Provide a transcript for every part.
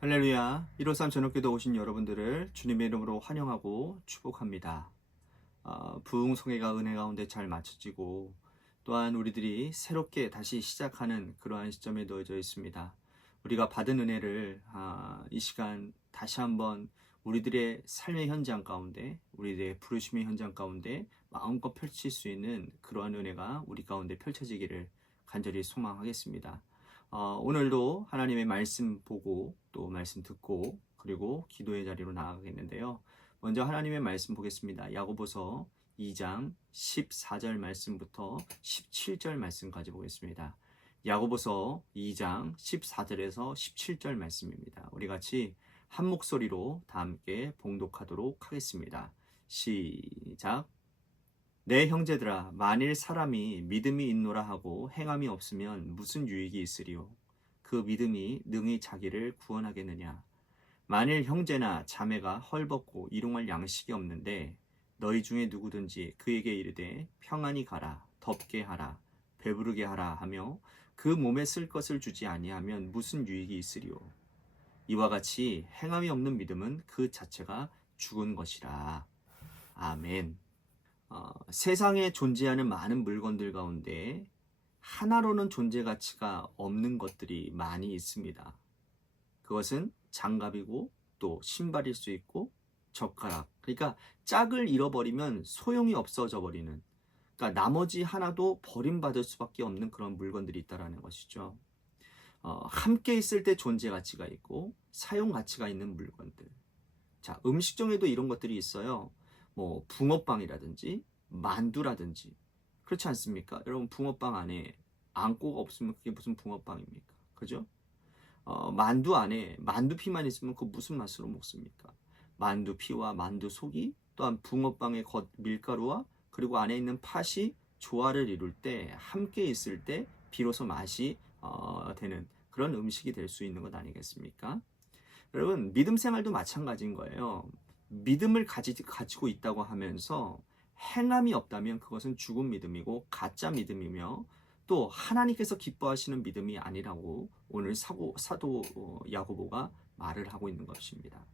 할렐루야. 153 저녁기도 오신 여러분들을 주님의 이름으로 환영하고 축복합니다. 부흥성회가 은혜 가운데 잘 마쳐지고 또한 우리들이 새롭게 다시 시작하는 그러한 시점에 놓여져 있습니다. 우리가 받은 은혜를 이 시간 다시 한번 우리들의 삶의 현장 가운데, 우리들의 부르심의 현장 가운데 마음껏 펼칠 수 있는 그러한 은혜가 우리 가운데 펼쳐지기를 간절히 소망하겠습니다. 오늘도 하나님의 말씀 보고 또 말씀 듣고 그리고 기도의 자리로 나아가겠는데요. 먼저 하나님의 말씀 보겠습니다. 야고보서 2장 14절 말씀부터 17절 말씀까지 보겠습니다. 야고보서 2장 14절에서 17절 말씀입니다. 우리 같이 한 목소리로 다 함께 봉독하도록 하겠습니다. 시작. 내 형제들아, 만일 사람이 믿음이 있노라 하고 행함이 없으면 무슨 유익이 있으리요? 그 믿음이 능히 자기를 구원하겠느냐? 만일 형제나 자매가 헐벗고 일용할 양식이 없는데 너희 중에 누구든지 그에게 이르되 평안히 가라, 덥게 하라, 배부르게 하라 하며 그 몸에 쓸 것을 주지 아니하면 무슨 유익이 있으리요? 이와 같이 행함이 없는 믿음은 그 자체가 죽은 것이라. 아멘. 세상에 존재하는 많은 물건들 가운데 하나로는 존재 가치가 없는 것들이 많이 있습니다. 그것은 장갑이고 또 신발일 수 있고 젓가락. 그러니까 짝을 잃어버리면 소용이 없어져 버리는, 그러니까 나머지 하나도 버림받을 수밖에 없는 그런 물건들이 있다라는 것이죠. 함께 있을 때 존재 가치가 있고 사용 가치가 있는 물건들. 자, 음식점에도 이런 것들이 있어요. 뭐 붕어빵이라든지 만두라든지, 그렇지 않습니까? 여러분, 붕어빵 안에 안고가 없으면 그게 무슨 붕어빵입니까? 그죠? 만두 안에 만두피만 있으면 그 무슨 맛으로 먹습니까? 만두피와 만두 속이 또한 붕어빵의 겉 밀가루와 그리고 안에 있는 팥이 조화를 이룰 때, 함께 있을 때 비로소 맛이 되는 그런 음식이 될 수 있는 것 아니겠습니까? 여러분, 믿음 생활도 마찬가지인 거예요. 믿음을 가지고 있다고 하면서 행함이 없다면 그것은 죽은 믿음이고 가짜 믿음이며 또 하나님께서 기뻐하시는 믿음이 아니라고 오늘 사도 야고보가 말을 하고 있는 것입니다.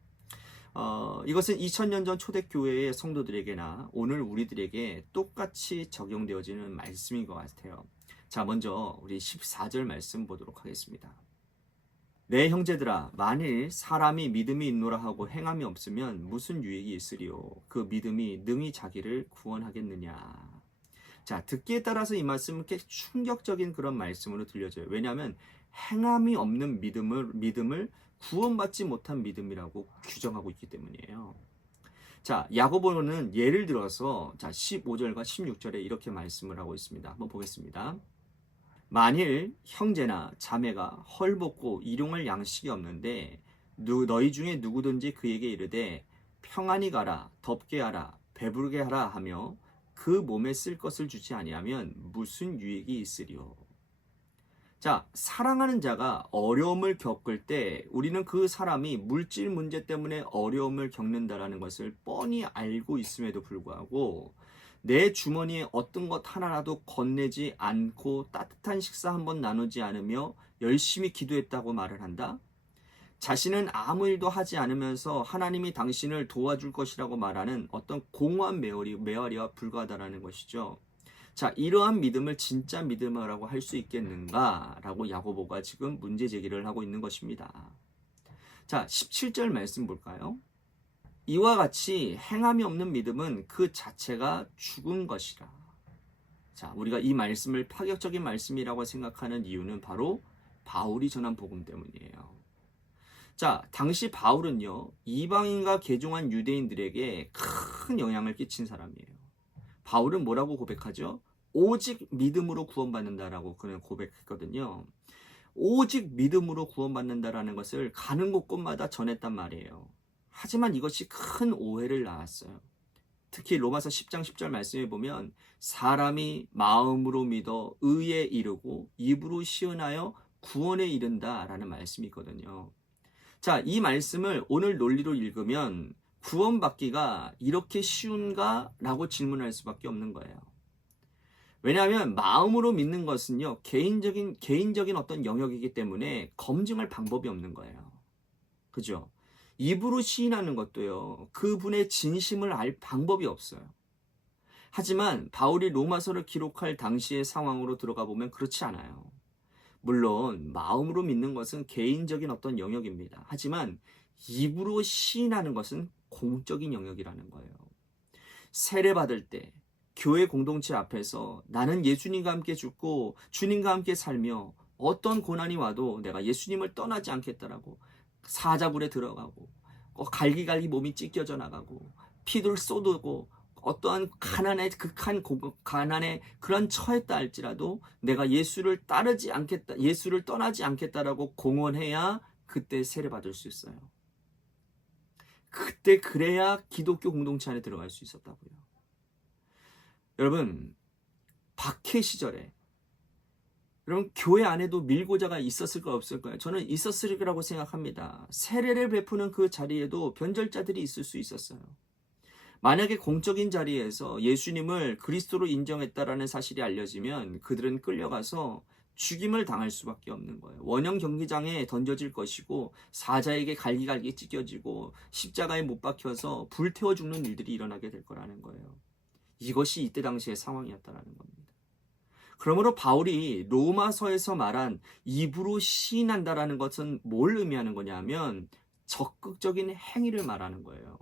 이것은 2000년 전 초대교회의 성도들에게나 오늘 우리들에게 똑같이 적용되어지는 말씀인 것 같아요. 자, 먼저 우리 14절 말씀 보도록 하겠습니다. 내 형제들아, 만일 사람이 믿음이 있노라 하고 행함이 없으면 무슨 유익이 있으리요? 그 믿음이 능히 자기를 구원하겠느냐? 자, 듣기에 따라서 이 말씀은 꽤 충격적인 그런 말씀으로 들려져요. 왜냐하면 행함이 없는 믿음을 구원받지 못한 믿음이라고 규정하고 있기 때문이에요. 자, 야고보는 예를 들어서 15절과 16절에 이렇게 말씀을 하고 있습니다. 한번 보겠습니다. 만일 형제나 자매가 헐벗고 일용할 양식이 없는데 너희 중에 누구든지 그에게 이르되 평안히 가라, 덥게 하라, 배부르게 하라 하며 그 몸에 쓸 것을 주지 아니하면 무슨 유익이 있으리요? 자, 사랑하는 자가 어려움을 겪을 때 우리는 그 사람이 물질 문제 때문에 어려움을 겪는다라는 것을 뻔히 알고 있음에도 불구하고 내 주머니에 어떤 것 하나라도 건네지 않고 따뜻한 식사 한번 나누지 않으며 열심히 기도했다고 말을 한다? 자신은 아무 일도 하지 않으면서 하나님이 당신을 도와줄 것이라고 말하는 어떤 공허한 메아리와 불과하다라는 것이죠. 자, 이러한 믿음을 진짜 믿음이라고 할 수 있겠는가라고 야고보가 지금 문제 제기를 하고 있는 것입니다. 자, 17절 말씀 볼까요? 이와 같이 행함이 없는 믿음은 그 자체가 죽은 것이라. 자, 우리가 이 말씀을 파격적인 말씀이라고 생각하는 이유는 바로 바울이 전한 복음 때문이에요. 자, 당시 바울은요, 이방인과 개종한 유대인들에게 큰 영향을 끼친 사람이에요. 바울은 뭐라고 고백하죠? 오직 믿음으로 구원받는다라고 그는 고백했거든요. 오직 믿음으로 구원받는다라는 것을 가는 곳곳마다 전했단 말이에요. 하지만 이것이 큰 오해를 낳았어요. 특히 로마서 10장 10절 말씀에 보면 사람이 마음으로 믿어 의에 이르고 입으로 시은하여 구원에 이른다라는 말씀이 있거든요. 자, 이 말씀을 오늘 논리로 읽으면 구원받기가 이렇게 쉬운가? 라고 질문할 수밖에 없는 거예요. 왜냐하면 마음으로 믿는 것은요, 개인적인 어떤 영역이기 때문에 검증할 방법이 없는 거예요. 그죠? 입으로 시인하는 것도요, 그분의 진심을 알 방법이 없어요. 하지만 바울이 로마서를 기록할 당시의 상황으로 들어가 보면 그렇지 않아요. 물론 마음으로 믿는 것은 개인적인 어떤 영역입니다. 하지만 입으로 시인하는 것은 공적인 영역이라는 거예요. 세례받을 때 교회 공동체 앞에서 나는 예수님과 함께 죽고 주님과 함께 살며 어떤 고난이 와도 내가 예수님을 떠나지 않겠다라고 사자불에 들어가고 갈기갈기 몸이 찢겨져 나가고 피를 쏟고 어떠한 가난의 극한 가난의 그런 처했다 할지라도 내가 예수를 따르지 않겠다, 예수를 떠나지 않겠다라고 공언해야 그때 세례받을 수 있어요. 그때 그래야 기독교 공동체 안에 들어갈 수 있었다고요. 여러분, 박해 시절에 여러분 교회 안에도 밀고자가 있었을까 없을까요? 저는 있었을 거라고 생각합니다. 세례를 베푸는 그 자리에도 변절자들이 있을 수 있었어요. 만약에 공적인 자리에서 예수님을 그리스도로 인정했다라는 사실이 알려지면 그들은 끌려가서 죽임을 당할 수밖에 없는 거예요. 원형 경기장에 던져질 것이고 사자에게 갈기갈기 찢겨지고 십자가에 못 박혀서 불태워 죽는 일들이 일어나게 될 거라는 거예요. 이것이 이때 당시의 상황이었다라는 겁니다. 그러므로 바울이 로마서에서 말한 입으로 시인한다라는 것은 뭘 의미하는 거냐면 적극적인 행위를 말하는 거예요.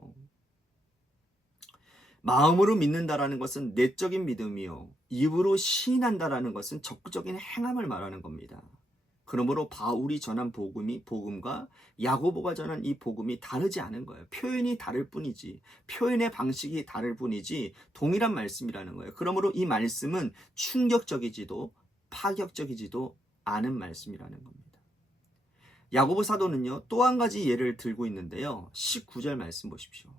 마음으로 믿는다라는 것은 내적인 믿음이요, 입으로 시인한다라는 것은 적극적인 행함을 말하는 겁니다. 그러므로 바울이 전한 복음과 야고보가 전한 이 복음이 다르지 않은 거예요. 표현이 다를 뿐이지, 표현의 방식이 다를 뿐이지 동일한 말씀이라는 거예요. 그러므로 이 말씀은 충격적이지도 파격적이지도 않은 말씀이라는 겁니다. 야고보 사도는요, 또 한 가지 예를 들고 있는데요. 19절 말씀 보십시오.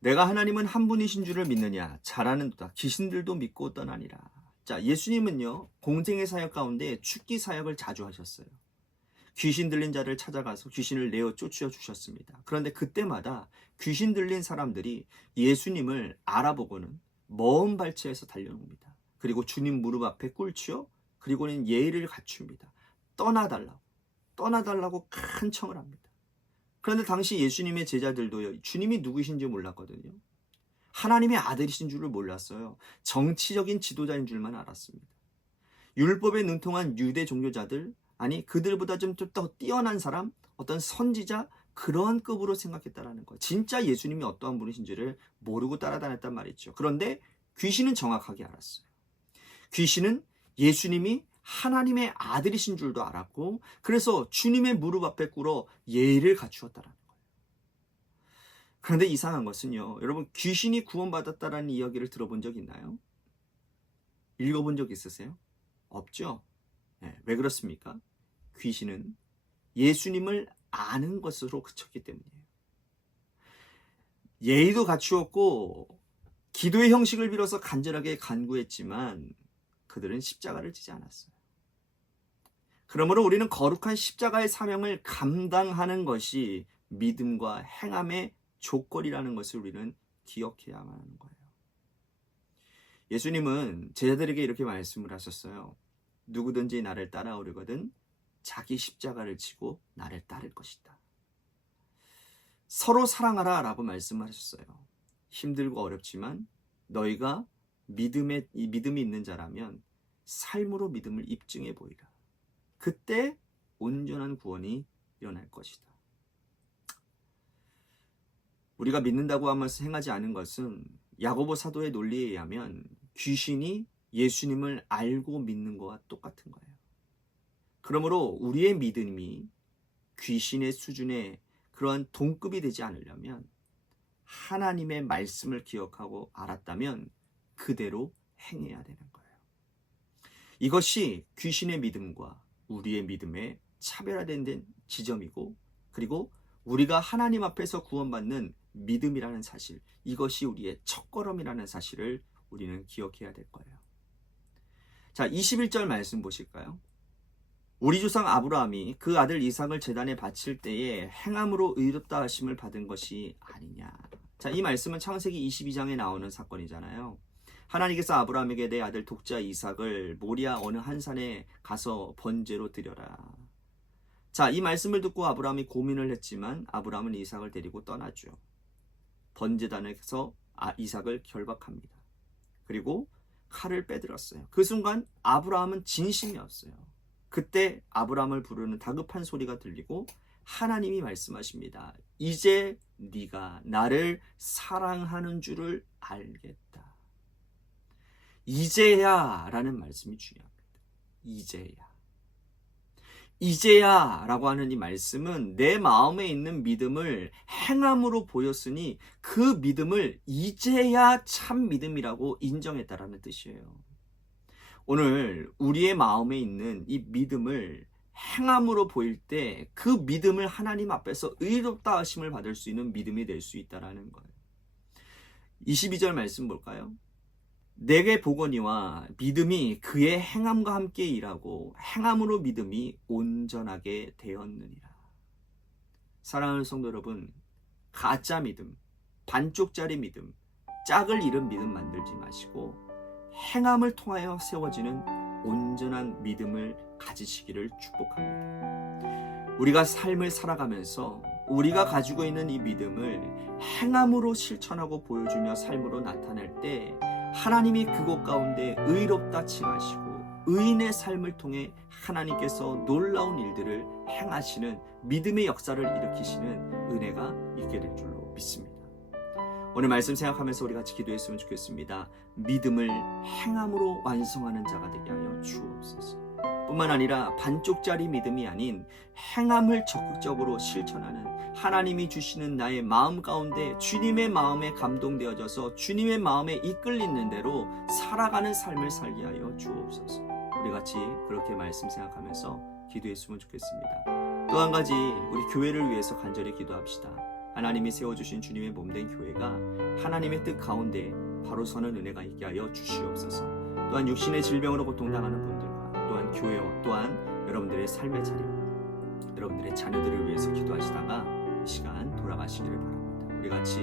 내가 하나님은 한 분이신 줄을 믿느냐? 잘하는도다. 귀신들도 믿고 떠나니라. 자, 예수님은요, 공생의 사역 가운데 축기 사역을 자주 하셨어요. 귀신 들린 자를 찾아가서 귀신을 내어 쫓아 주셨습니다. 그런데 그때마다 귀신 들린 사람들이 예수님을 알아보고는 먼 발치에서 달려옵니다. 그리고 주님 무릎 앞에 꿇지요. 그리고는 예의를 갖춥니다. 떠나달라고 큰 청을 합니다. 그런데 당시 예수님의 제자들도요, 주님이 누구신지 몰랐거든요. 하나님의 아들이신 줄을 몰랐어요. 정치적인 지도자인 줄만 알았습니다. 율법에 능통한 유대 종교자들, 아니 그들보다 좀 더 뛰어난 사람, 어떤 선지자, 그런 급으로 생각했다라는 거예요. 진짜 예수님이 어떠한 분이신지를 모르고 따라다녔단 말이죠. 그런데 귀신은 정확하게 알았어요. 귀신은 예수님이 하나님의 아들이신 줄도 알았고, 그래서 주님의 무릎 앞에 꿇어 예의를 갖추었다라는 거예요. 그런데 이상한 것은요, 여러분, 귀신이 구원받았다라는 이야기를 들어본 적 있나요? 읽어본 적 있으세요? 없죠? 네, 왜 그렇습니까? 귀신은 예수님을 아는 것으로 그쳤기 때문이에요. 예의도 갖추었고 기도의 형식을 빌어서 간절하게 간구했지만 그들은 십자가를 지지 않았어요. 그러므로 우리는 거룩한 십자가의 사명을 감당하는 것이 믿음과 행함의 조건이라는 것을 우리는 기억해야만 하는 거예요. 예수님은 제자들에게 이렇게 말씀을 하셨어요. 누구든지 나를 따라오려거든 자기 십자가를 지고 나를 따를 것이다. 서로 사랑하라 라고 말씀하셨어요. 힘들고 어렵지만 너희가 믿음이 있는 자라면 삶으로 믿음을 입증해 보이라. 그때 온전한 구원이 일어날 것이다. 우리가 믿는다고 하면서 행하지 않은 것은 야고보 사도의 논리에 의하면 귀신이 예수님을 알고 믿는 것과 똑같은 거예요. 그러므로 우리의 믿음이 귀신의 수준의 그러한 동급이 되지 않으려면 하나님의 말씀을 기억하고 알았다면 그대로 행해야 되는 거예요. 이것이 귀신의 믿음과 우리의 믿음의 차별화된 지점이고, 그리고 우리가 하나님 앞에서 구원받는 믿음이라는 사실, 이것이 우리의 첫걸음이라는 사실을 우리는 기억해야 될 거예요. 자, 21절 말씀 보실까요? 우리 조상 아브라함이 그 아들 이삭을 제단에 바칠 때에 행함으로 의롭다 하심을 받은 것이 아니냐. 자, 이 말씀은 창세기 22장에 나오는 사건이잖아요. 하나님께서 아브라함에게 내 아들 독자 이삭을 모리아 어느 한 산에 가서 번제로 드려라. 자, 이 말씀을 듣고 아브라함이 고민을 했지만 아브라함은 이삭을 데리고 떠나죠. 번제단에서 이삭을 결박합니다. 그리고 칼을 빼들었어요. 그 순간 아브라함은 진심이었어요. 그때 아브라함을 부르는 다급한 소리가 들리고 하나님이 말씀하십니다. 이제 네가 나를 사랑하는 줄을 알겠다. 이제야 라는 말씀이 중요합니다. 이제야 라고 하는 이 말씀은 내 마음에 있는 믿음을 행함으로 보였으니 그 믿음을 이제야 참 믿음이라고 인정했다라는 뜻이에요. 오늘 우리의 마음에 있는 이 믿음을 행함으로 보일 때 그 믿음을 하나님 앞에서 의롭다 하심을 받을 수 있는 믿음이 될 수 있다라는 거예요. 22절 말씀 볼까요? 내게 보거니와 믿음이 그의 행함과 함께 일하고 행함으로 믿음이 온전하게 되었느니라. 사랑하는 성도 여러분, 가짜 믿음, 반쪽짜리 믿음, 짝을 잃은 믿음 만들지 마시고 행함을 통하여 세워지는 온전한 믿음을 가지시기를 축복합니다. 우리가 삶을 살아가면서 우리가 가지고 있는 이 믿음을 행함으로 실천하고 보여주며 삶으로 나타낼 때 하나님이 그곳 가운데 의롭다 칭하시고 의인의 삶을 통해 하나님께서 놀라운 일들을 행하시는 믿음의 역사를 일으키시는 은혜가 있게 될 줄로 믿습니다. 오늘 말씀 생각하면서 우리 같이 기도했으면 좋겠습니다. 믿음을 행함으로 완성하는 자가 되게 하여 주옵소서. 뿐만 아니라 반쪽짜리 믿음이 아닌 행함을 적극적으로 실천하는 하나님이 주시는 나의 마음 가운데 주님의 마음에 감동되어져서 주님의 마음에 이끌리는 대로 살아가는 삶을 살게 하여 주옵소서. 우리 같이 그렇게 말씀 생각하면서 기도했으면 좋겠습니다. 또 한 가지 우리 교회를 위해서 간절히 기도합시다. 하나님이 세워주신 주님의 몸된 교회가 하나님의 뜻 가운데 바로 서는 은혜가 있게 하여 주시옵소서. 또한 육신의 질병으로 고통당하는 분들과 또한 교회와 또한 여러분들의 삶의 자리, 여러분들의 자녀들을 위해서 기도하시다가 이 시간 돌아가시기를 바랍니다. 우리 같이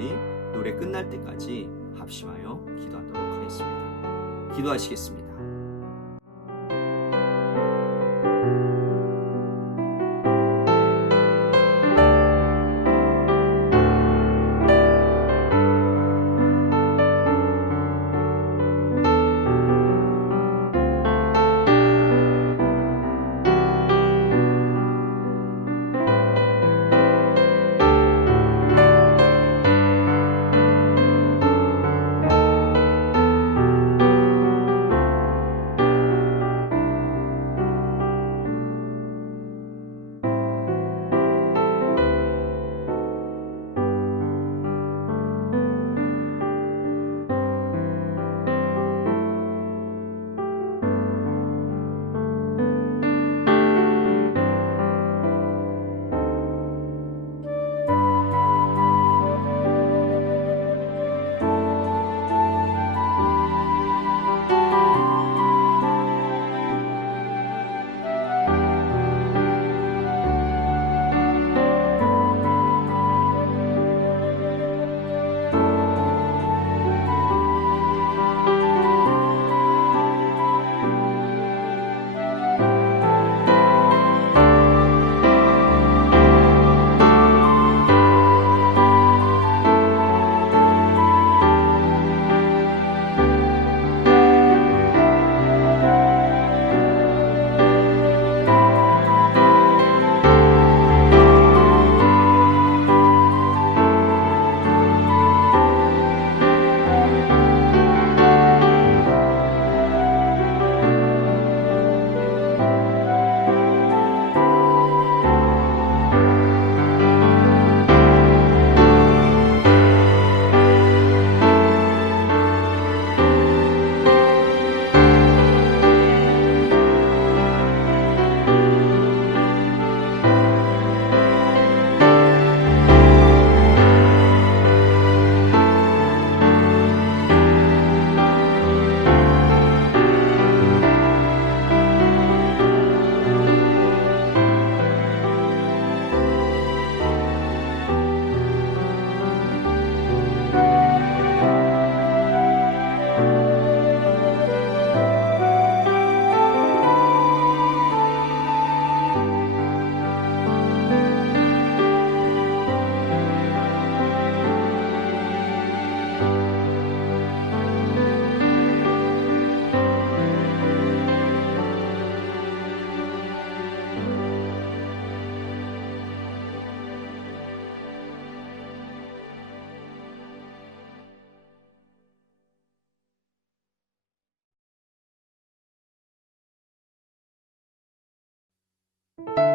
노래 끝날 때까지 합심하여 기도하도록 하겠습니다. 기도하시겠습니다. 네.